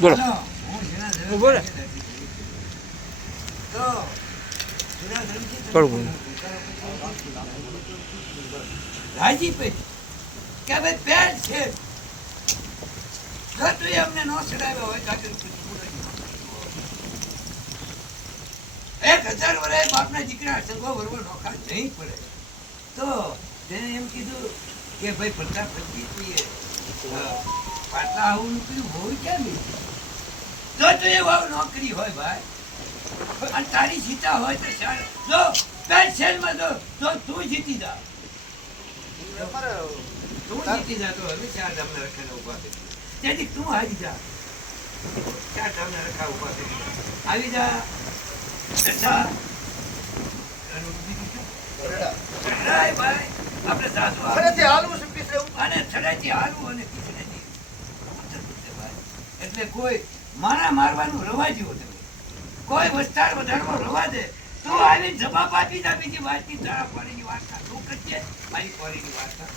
બોલો બોલો. થોડું રાજી પેટ કે ભાઈ પેટ છે જો તું અમને નો ચડાવ્યો હોય તો આગળ પછી બોલો નહીં. એક હજાર વર્ષ બાપના દીકરા સંગો વરવો નોખા નહીં પડે તો તેને એમ કીધું કે ભાઈ પ્રતાપ પછી પાટલા આવું પીવું હોય કેમ નહીં? જો તું એ નોકરી હોય ભાઈ. અને તારી જીતા હોય તો ચાલ. જો પેટ શેરમાં જો જો તું જીતી જા. તું જીતી જા તો હવે ચાર ધામના રખાને ઊભા થઈ તેથી તું હારી જા. ચાર ધામના રખા ઊભા થઈ આવી જા. ભાઈ. આપણે સાસુ હાલવું છે અને ચડાઈથી હાલવું અને પીછળેથી ઉતરવું છે ભાઈ. એટલે કોઈ મારા મારવાનું રવા જેવો કોઈ વસ્તાર વધારવો રવા દે, તો આવી જવાબ આપી જા બીજી વાતની તારા પાણીની વાર્તા. શું કરીએ મારી પાણીની વાર્તા.